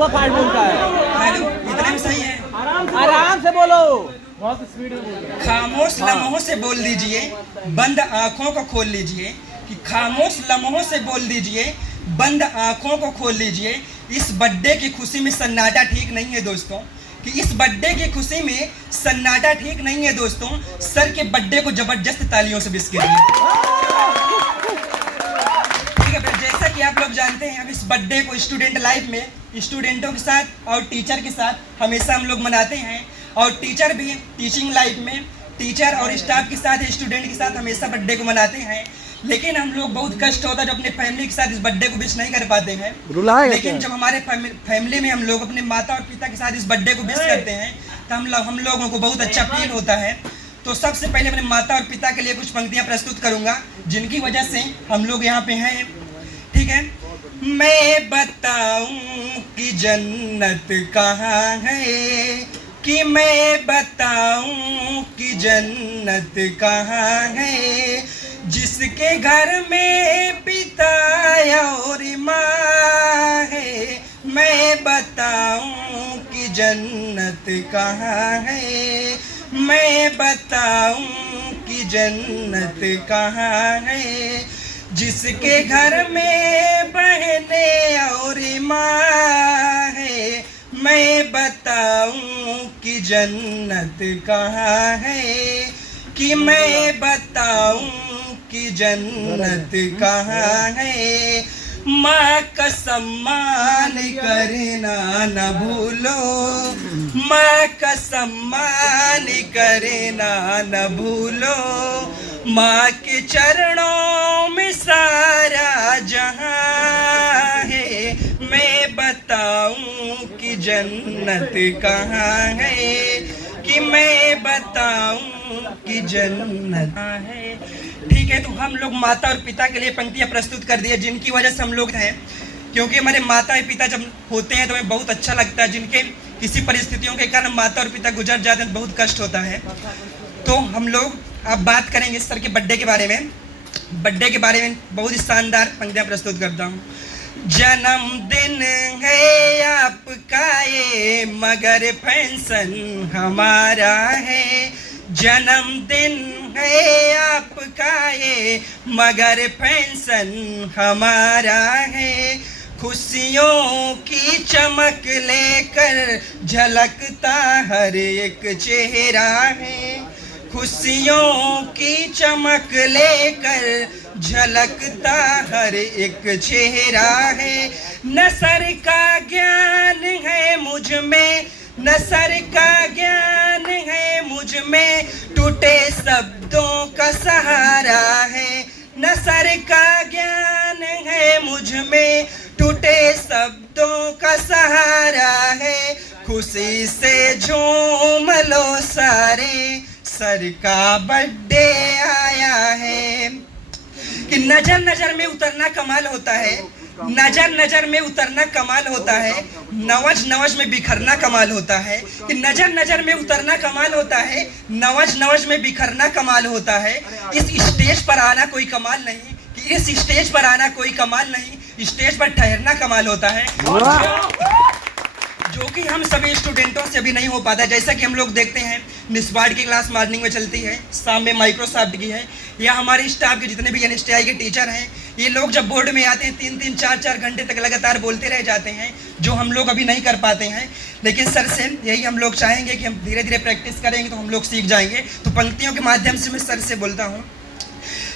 सुबह फाड़ बोलता है। हेलो, इतने में सही है। आराम से बोलो। बहुत स्पीड में बोल रहे हैं। खामोश लम्हों से बोल दीजिए, बंद आंखों को खोल लीजिए। कि खामोश लम्हों से बोल दीजिए, बंद आंखों को खोल लीजिए। इस बर्थडे की खुशी में सन्नाटा ठीक नहीं है दोस्तों। कि इस बर्थडे की खुशी में सन्नाटा ठीक नहीं है दोस्तों। सर के बर्थडे को जबरदस्त तालियों से विश कीजिए। ठीक है, जैसा कि आप लोग जानते हैं, अब इस बर्थडे को स्टूडेंट लाइफ में स्टूडेंटों के साथ और टीचर के साथ हमेशा हम लोग मनाते हैं। और टीचर भी टीचिंग लाइफ में टीचर और स्टाफ के साथ स्टूडेंट के साथ हमेशा बर्थडे को मनाते हैं। लेकिन हम लोग बहुत कष्ट होता है जब अपने फैमिली के साथ इस बर्थडे को विश नहीं कर पाते हैं। लेकिन जब हमारे फैमिली में हम लोग अपने माता और पिता के साथ इस बर्थडे को विश करते हैं तो हम लोगों को बहुत अच्छा फील होता है। तो सबसे पहले अपने माता और पिता के लिए कुछ पंक्तियां प्रस्तुत करूंगा जिनकी वजह से हम लोग यहाँ पे हैं। ठीक है। मैं बताऊं कि जन्नत कहाँ है, कि मैं बताऊं कि जन्नत कहाँ है, जिसके घर में पिता और माँ है। मैं बताऊं कि जन्नत कहाँ है, मैं बताऊं कि जन्नत कहाँ है, जिसके घर में बहने और माँ है। मैं बताऊं कि जन्नत कहाँ है, कि मैं बताऊं कि जन्नत कहाँ है। माँ का सम्मान करना न भूलो, माँ का सम्मान करना न भूलो। माँ के चरणों में सारा जहां है। मैं बताऊं कि जन्नत कहाँ है, कि मैं बताऊं कि जन्नत कहाँ है। ठीक है, तो हम लोग माता और पिता के लिए पंक्तियां प्रस्तुत कर दी है जिनकी वजह से हम लोग हैं। क्योंकि हमारे माता और पिता जब होते हैं तो हमें बहुत अच्छा लगता है। जिनके किसी परिस्थितियों के कारण माता और पिता गुजर जाते हैं तो बहुत कष्ट होता है। तो हम लोग अब बात करेंगे सर के बर्थडे के बारे में। बर्थडे के बारे में बहुत ही शानदार पंक्तियां प्रस्तुत करता हूँ। जन्मदिन है आपका ये मगर फैशन हमारा है। जन्मदिन है आपका ये मगर फैशन हमारा है। खुशियों की चमक लेकर झलकता हर एक चेहरा है। खुशियों की चमक लेकर झलकता हर एक चेहरा है। नसर का ज्ञान है मुझ में, नसर का ज्ञान है मुझ में, टूटे शब्दों का सहारा है। नसर का ज्ञान है मुझ में, टूटे शब्दों का सहारा है। खुशी से झूम लो सारे, सर का बर्थडे आया है। कि नजर नजर में उतरना कमाल होता है, नजर नजर में उतरना कमाल होता है, नवज नवज में बिखरना कमाल होता है। कि नजर नजर में उतरना कमाल होता है, नवज नवज में बिखरना कमाल होता है। इस स्टेज पर आना कोई कमाल नहीं, कि इस स्टेज पर आना कोई कमाल नहीं, स्टेज पर ठहरना कमाल होता है। जो कि हम सभी स्टूडेंटों से अभी नहीं हो पाता। जैसा कि हम लोग देखते हैं निस्वाड की क्लास मॉर्निंग में चलती है, शाम में माइक्रोसॉफ्ट की है, या हमारे स्टाफ के जितने भी एनएसटीआई के टीचर हैं, ये लोग जब बोर्ड में आते हैं 3-3, 4-4 घंटे तक लगातार बोलते रह जाते हैं, जो हम लोग अभी नहीं कर पाते हैं। लेकिन सर से यही हम लोग चाहेंगे कि हम धीरे धीरे प्रैक्टिस करेंगे तो हम लोग सीख जाएंगे। तो पंक्तियों के माध्यम से मैं सर से बोलता हूँ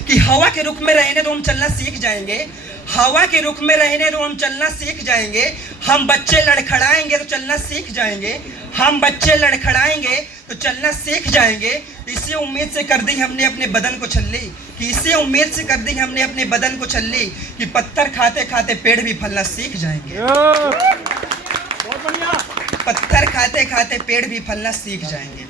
कि हवा के रुख में रहने दो हम चलना सीख जाएंगे। हवा के रुख में रहने दो हम चलना सीख जाएंगे। हम बच्चे लड़खड़ाएंगे तो चलना सीख जाएंगे। हम बच्चे लड़खड़ाएंगे तो चलना सीख जाएंगे। इसी उम्मीद से कर दी हमने अपने बदन को छल्ली, कि इसी उम्मीद से कर दी हमने अपने बदन को छल्ली, कि पत्थर खाते खाते पेड़ भी फलना सीख जाएंगे। बहुत बढ़िया। पत्थर खाते खाते पेड़ भी फलना सीख जाएंगे।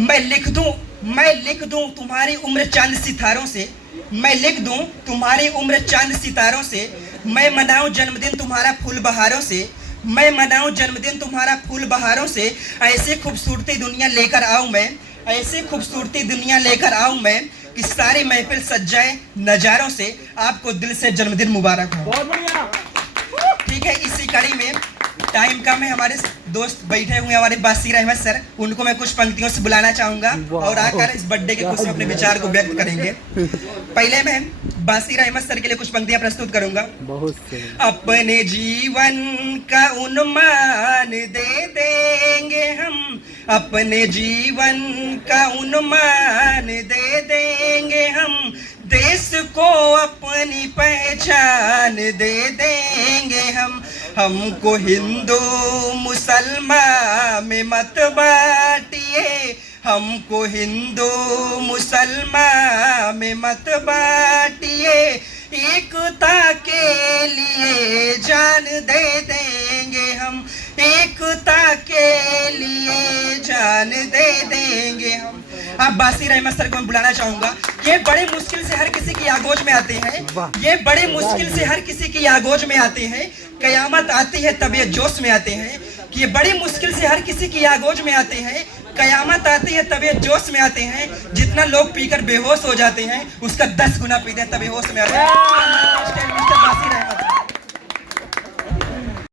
मैं लिख दूं तुम्हारी उम्र चांद सितारों से, मैं लिख दूं तुम्हारी उम्र चांद सितारों से। मैं मनाऊं जन्मदिन तुम्हारा फूल बहारों से, मैं मनाऊं जन्मदिन तुम्हारा फूल बहारों से। ऐसी खूबसूरती दुनिया लेकर आऊं मैं, ऐसी खूबसूरती दुनिया लेकर आऊं मैं, कि सारी महफिल सज जाए नजारों से। आपको दिल से जन्मदिन मुबारक हो। बहुत बढ़िया। ठीक है, इसी कड़ी में टाइम कम है, हमारे दोस्त बैठे हुए हैं, हमारे बासिर अहमद सर, उनको मैं कुछ पंक्तियों से बुलाना चाहूंगा और आकर इस बर्थडे के खुशी में अपने विचार को व्यक्त करेंगे। पहले मैं बासिर अहमद सर के लिए कुछ पंक्तियां प्रस्तुत करूंगा। अपने जीवन का उन्मान दे देंगे हम, अपने जीवन का उन्मान दे देंगे हम, देश को अपनी पहचान दे देंगे हम। हमको हिंदू मुसलमान में मत बांटिए, हमको हिंदू मुसलमान में मत बांटिए, एकता के लिए जान दे देंगे हम, एकता के लिए जान दे देंगे हम। अब बासिर अहमद सर को मैं बुलाना चाहूंगा। ये बड़े मुश्किल से हर किसी की आगोश में आते हैं, ये बड़े मुश्किल से हर किसी की आगोश में आते हैं, कयामत आती है तब ये जोश में आते हैं। कि ये बड़ी मुश्किल से हर किसी की आगोश में आते हैं, कयामत आती है तब ये जोश में आते हैं। जितना लोग पीकर बेहोश हो जाते हैं उसका 10 गुना पीते हैं तब होश में आते हैं।